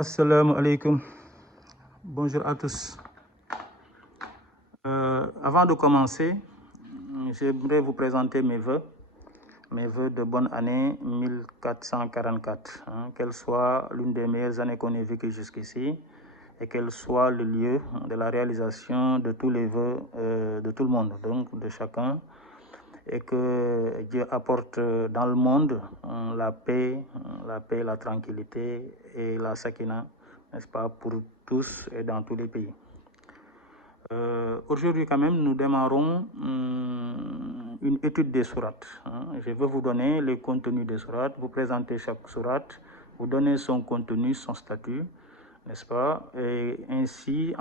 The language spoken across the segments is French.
Assalamu alaikum. Bonjour à tous. Avant de commencer, j'aimerais vous présenter mes vœux de bonne année 1444. Qu'elle soit l'une des meilleures années qu'on ait vécues jusqu'ici et qu'elle soit le lieu de la réalisation de tous les vœux de tout le monde, donc de chacun, et que Dieu apporte dans le monde la paix, la tranquillité et la sakina, n'est-ce pas, pour tous et dans tous les pays. Aujourd'hui, quand même, nous démarrons une étude des sourates. Je vais vous donner les contenus des sourates, vous présenter chaque sourate, vous donner son contenu, son statut, n'est-ce pas? Et ainsi,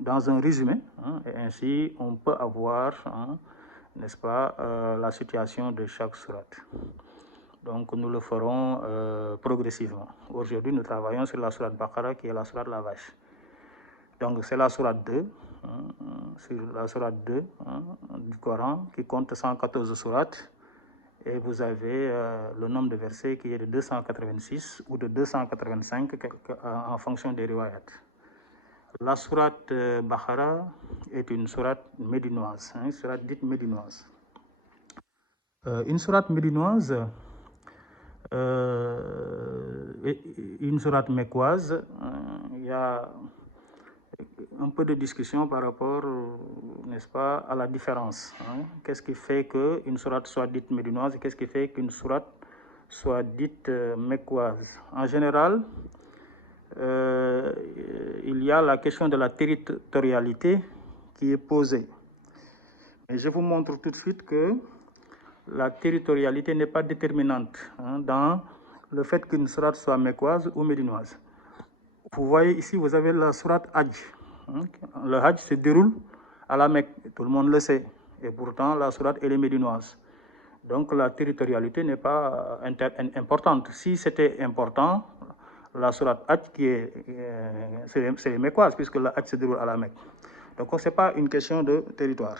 dans un résumé, et ainsi, on peut avoir, n'est-ce pas, la situation de chaque sourate. Donc, nous le ferons progressivement. Aujourd'hui, nous travaillons sur la sourate Baqara, qui est la sourate de la vache. Donc, c'est la sourate 2, sur la sourate 2 du Coran, qui compte 114 sourates. Et vous avez le nombre de versets qui est de 286 ou de 285 en fonction des riwayat. La sourate Baqara est une sourate médinoise, une sourate dite médinoise. Une sourate médinoise, une sourate mécoise, il y a un peu de discussion par rapport, n'est-ce pas, à la différence. Qu'est-ce qui fait qu'une sourate soit dite médinoise et qu'est-ce qui fait qu'une sourate soit dite mécoise? En général, il y a la question de la territorialité qui est posée. Et je vous montre tout de suite que la territorialité n'est pas déterminante dans le fait qu'une sourate soit mécoise ou médinoise. Vous voyez ici, vous avez la sourate Hajj. Le Hajj se déroule à la Mecque, tout le monde le sait. Et pourtant, la sourate, elle est médinoise. Donc, la territorialité n'est pas importante. Si c'était important, la sourate Hajj, c'est mécoise, puisque le Hajj se déroule à la Mecque. Donc, ce n'est pas une question de territoire.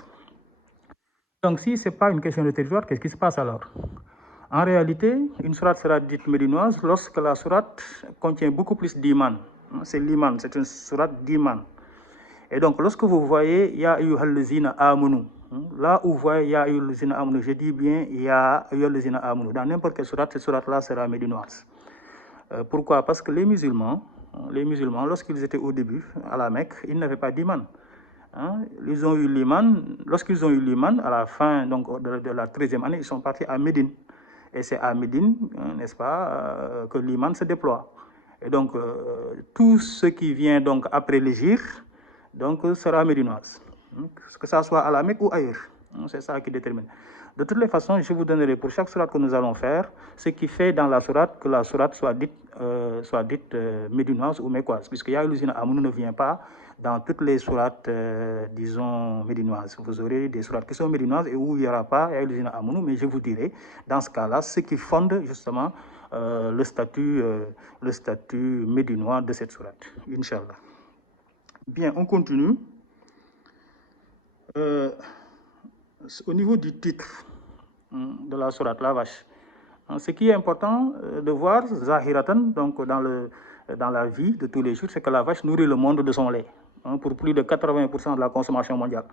Donc, si ce n'est pas une question de territoire, qu'est-ce qui se passe alors? En réalité, une sourate sera dite médinoise lorsque la sourate contient beaucoup plus d'iman. C'est l'iman, c'est une sourate d'iman. Et donc, lorsque vous voyez Ya ayyuhallazina amanu, là où vous voyez Ya ayyuhallazina amanu, je dis bien Ya ayyuhallazina amanu. Dans n'importe quelle sourate, cette sourate-là sera médinoise. Pourquoi? Parce que les musulmans, lorsqu'ils étaient au début à la Mecque, ils n'avaient pas d'iman. Ils ont eu l'iman. Lorsqu'ils ont eu l'iman, à la fin donc, de la 13e année, ils sont partis à Médine. Et c'est à Médine, n'est-ce pas, que l'iman se déploie. Et donc, tout ce qui vient donc après l'Hégire, donc, sera médinoise. Que ça soit à la Mecque ou ailleurs. C'est ça qui détermine. De toutes les façons, je vous donnerai pour chaque sourate que nous allons faire, ce qui fait dans la sourate que la sourate soit dite médinoise ou mécoise, puisque Ya ayyuhallazina amanu ne vient pas dans toutes les sourates, disons, médinoises. Vous aurez des sourates qui sont médinoises et où il n'y aura pas Ya ayyuhallazina amanu, mais je vous dirai, dans ce cas-là, ce qui fonde justement le statut médinois de cette sourate. Inch'Allah. Bien, on continue. Au niveau du titre de la sourate, la vache, ce qui est important de voir, Zahiratan, donc dans la vie de tous les jours, c'est que la vache nourrit le monde de son lait, pour plus de 80% de la consommation mondiale.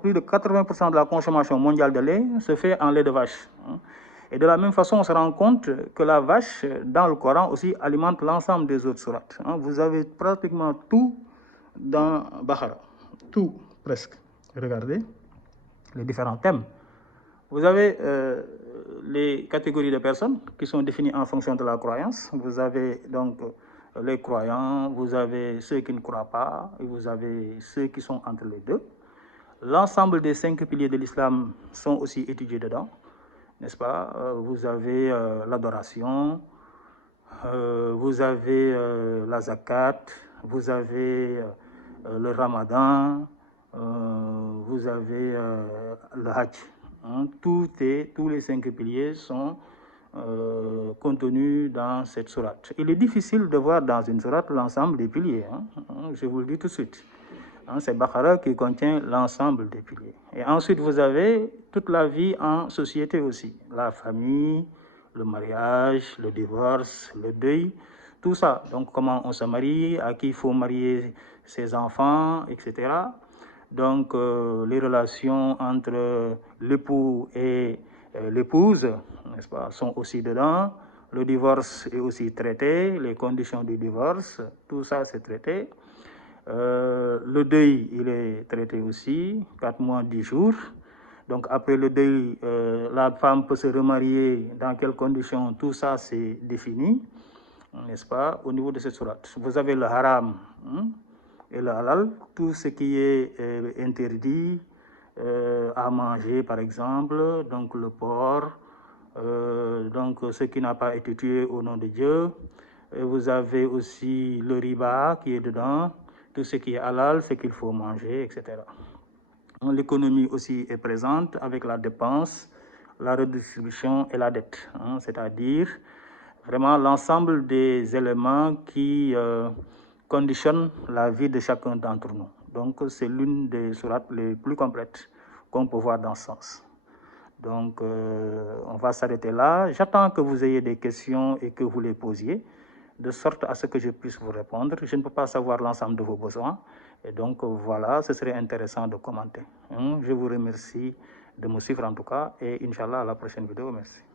Plus de 80% de la consommation mondiale de lait se fait en lait de vache. Et de la même façon, on se rend compte que la vache, dans le Coran aussi, alimente l'ensemble des autres sourates. Vous avez pratiquement tout dans Baqara, tout presque. Regardez les différents thèmes. Vous avez les catégories de personnes qui sont définies en fonction de la croyance. Vous avez donc les croyants, vous avez ceux qui ne croient pas, et vous avez ceux qui sont entre les deux. L'ensemble des 5 piliers de l'islam sont aussi étudiés dedans, n'est-ce pas? Vous avez l'adoration, vous avez la zakat, vous avez le ramadan, vous avez le hajj. Tous les 5 piliers sont contenus dans cette sourate. Il est difficile de voir dans une sourate l'ensemble des piliers. Je vous le dis tout de suite. C'est Baqara qui contient l'ensemble des piliers. Et ensuite, vous avez toute la vie en société aussi. La famille, le mariage, le divorce, le deuil. tout ça. Donc, comment on se marie, à qui il faut marier ses enfants, etc. Donc, les relations entre l'époux et l'épouse, n'est-ce pas, sont aussi dedans. Le divorce est aussi traité, les conditions du divorce, tout ça c'est traité. Le deuil, il est traité aussi, 4 mois, 10 jours. Donc après le deuil, la femme peut se remarier, dans quelles conditions, tout ça c'est défini, n'est-ce pas, au niveau de cette sourate. Vous avez le haram et le halal, tout ce qui est interdit à manger par exemple, donc le porc, donc ce qui n'a pas été tué au nom de Dieu. Et vous avez aussi le riba qui est dedans, tout ce qui est halal, ce qu'il faut manger, etc. L'économie aussi est présente avec la dépense, la redistribution et la dette, c'est-à-dire vraiment l'ensemble des éléments qui conditionnent la vie de chacun d'entre nous. Donc c'est l'une des sourates les plus complètes qu'on peut voir dans ce sens. Donc on va s'arrêter là. J'attends que vous ayez des questions et que vous les posiez, de sorte à ce que je puisse vous répondre. Je ne peux pas savoir l'ensemble de vos besoins. Et donc voilà, ce serait intéressant de commenter. Je vous remercie de me suivre en tout cas. Et Inch'Allah, à la prochaine vidéo. Merci.